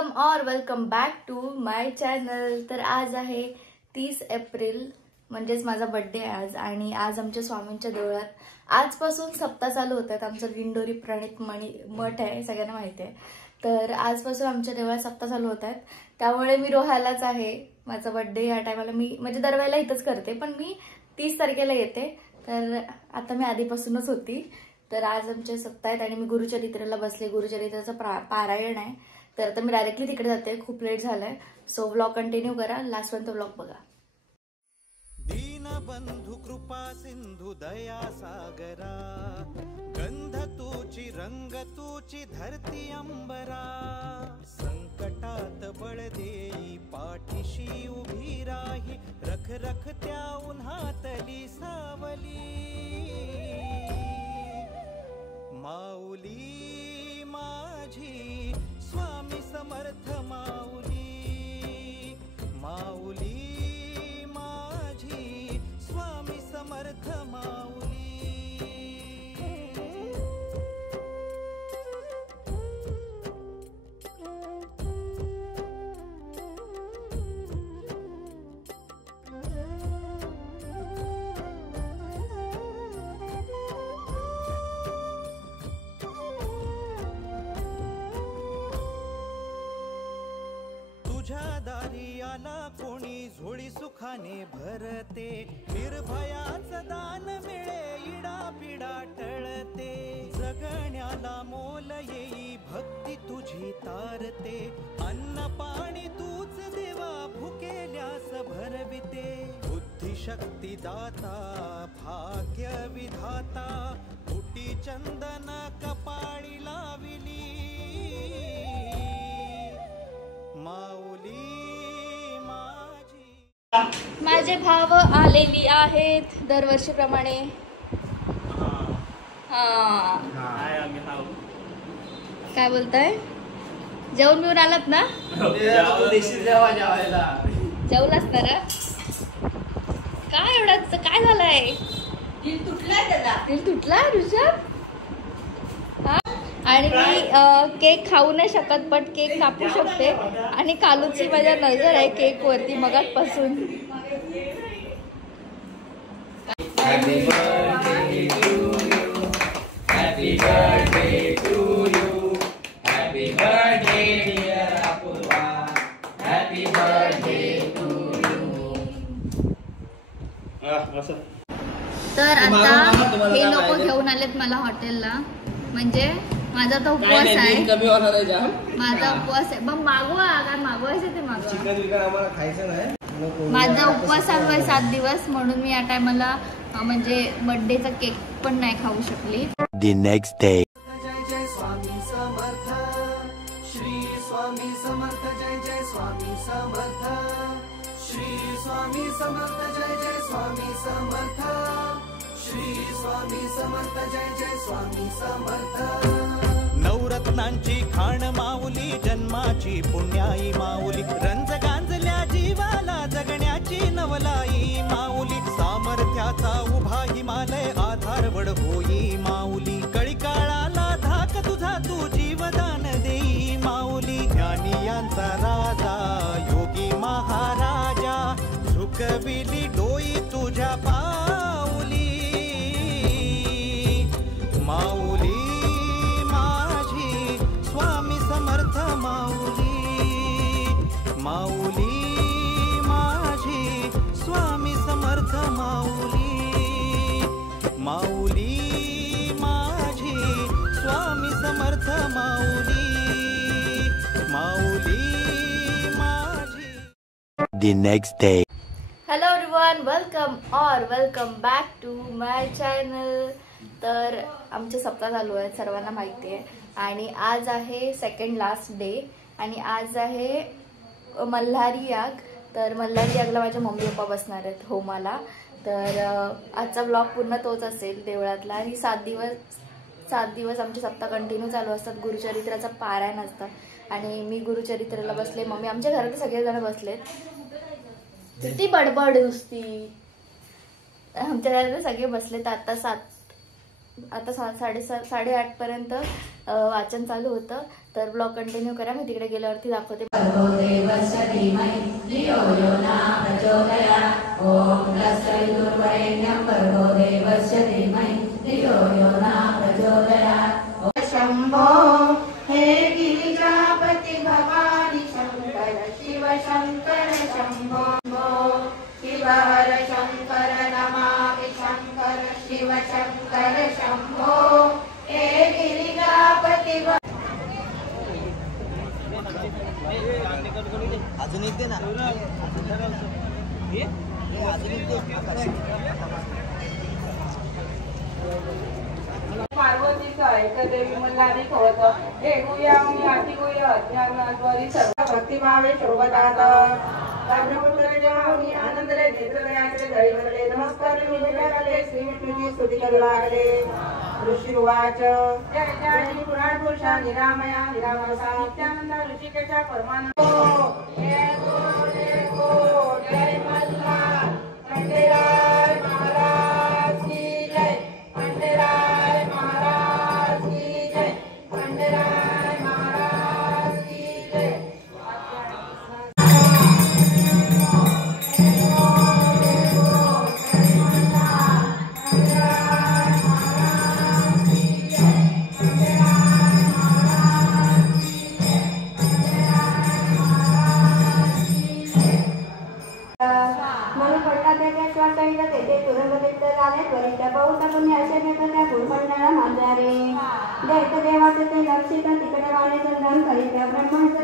Welcome back to my channel. तर आज आहे 30 एप्रिल म्हणजेच माझा बर्थडे आहे आज। आणि आज आमच्या स्वामींच्या देवळात आजपासून सप्ताह चालू होतात। आमचं दिंडोरी प्रणित मठ आहे, सगळ्यांना माहिती आहे। तर आजपासून आमच्या देवळात सप्ताह चालू होतात, त्यामुळे मी रोहायलाच आहे। माझा बर्थडे या टायमाला मी म्हणजे दरवेळेला इथंच करते, पण मी 30 तारखेला येते। तर आता मी आधीपासूनच होती। तर आज आमचे सप्ताह आहेत आणि मी गुरुचरित्राला बसले। गुरुचरित्राचं पारायण आहे, तर आता मी डायरेक्टली तिकडे जाते। खूप लेट झालाय, सो व्लॉग कंटिन्यू करा, लास्ट पर्यंत व्लॉग बघा। दीनबंधु कृपा सिंधु दया सागरा, गंध तुची रंग तुची धरती अंबरा, संकटात बळ देई पाठीशी उभी राही, रख रख त्या उन्हातली सावली, माऊली माझी स्वामी समर्थ माऊली, माऊली माझी स्वामी समर्थ माऊली। तुझ्या दारी आला कोणी झोळी सुखाने भरते, निर्भयाच दान मिळे इडा पिडा टळते, जगण्याला मोल येई भक्ती तुझी तारते, अन्न पाणी तूच देवा भुकेल्यास भरविते, बुद्धी शक्ती दाता भाग्य विधाता, कुटी चंदन कपाळी लाविली, माऊली माझी। माझे भाव आलेली आहेत दरवर्षीप्रमाणे। काय बोलताय? जेवण बिवून आलात ना? जेवलास ना रे? काय एवढं काय झालंय? दिल तुटलाय त्याला। दिल तुटला ऋषभ? आणि मी केक खाऊ नाही शकत, बट केक कापू शकते। आणि कालूची माझ्या नजर आहे केक वरती मगाचपासून। Happy birthday to you, happy birthday to you, happy birthday dear Apurva, happy birthday to you। तर आता हे लोक घेऊन आलेत मला हॉटेलला, म्हणजे माझा तो उपवास आहे। माझा उपवास आहे, मग मागवा काय मागवायचं ते मागवा। चिकन विकन आम्हाला खायचं नाही। माझा उपवास चालू आहे 7 दिवस, म्हणून मी या टायमाला म्हणजे बर्थडेचा केक पण नाही खाऊ शकली। The next day. जय जय स्वामी समर्थ, श्री स्वामी समर्थ, जय जय स्वामी समर्थ, श्री स्वामी समर्थ, जय जय स्वामी समर्थ, श्री स्वामी समर्थ, जय जय स्वामी समर्थ। नवरत्नांची खाण माऊली, जन्माची पुण्याई माऊली, रंज गांजल्या जीवाला जगण्याची नवलाई माऊली, सामर्थ्याचा उभा हिमालय आधारवड होई माऊली, कळी काळाला धाक तुझा तू जीवदान देई माऊली, ज्ञानी यांचा राजा योगी महाराजा, झुकविली डोई तुझ्या पाऊली, माऊली माझी स्वामी समर्थ माऊली, माऊली माझी स्वामी समर्थ माऊली, माऊली माझी स्वामी समर्थ माऊली, माऊली माझी। The next day. Hello everyone, welcome back to my channel. तर आमचे सप्ताह चालू आहेत, सर्वांना माहिती आहे। आणि आज आहे सेकंड लास्ट डे, आणि आज आहे मल्हारी याग। तर मल्हारी यागला माझ्या मम्मी पप्पा बसणार आहेत होमाला। तर आजचा ब्लॉग पूर्ण तोच असेल देवळातला। आणि 7 दिवस आमचे सप्ताह कंटिन्यू चालू असतात, गुरुचरित्राचा पारायण असतात। आणि मी गुरुचरित्राला बसले, मम्मी आमच्या घरात सगळेजण बसलेत। किती बडबड नुसती, आमच्या घरात सगळे बसलेत। आता 7:30 8:30 पर्यंत वाचन चालू होतं। तर ब्लॉग कंटिन्यू करा, मी तिकडे गेल्यावरती दाखवते. शंभो हे गिरिजापती भवानी शंकर शिव शंकर शंभो शिव हर शंकर नमामि शंकर शिव शंकर शंभो हे गिरिजापती अजून एक दे ना. अजून एक दे. पार्वतीचा देवी मल्हारी होत हे गुया मी आधी गुया अज्ञानाद्वारी सर्व भक्तिभावे शोभतात ब्रह्मपुत्र जेव्हा आनंदले नेत्रदयाचे जळी भरले नमस्कार विवेकाले श्री विष्णूची स्तुती करू लागले. ऋषीवाच जय जय पुराण पुरुषा निरामया निरामसा नित्यानंद ऋषिकेशा परमानंद जय मल्हार खंडेराय महाराज की जय खंडेराय महाराज की जय खंडेराय महाराज की जय. म्हणून पडला त्याच्या श्वासाईला तेथे तुरंगदीप्त झाले त्वरित बहुत पुण्य असे त्या भूमंडळा मांजारे दैत देवाचे ते लक्षित तिकडे वाले संधान करीत ब्रह्मांड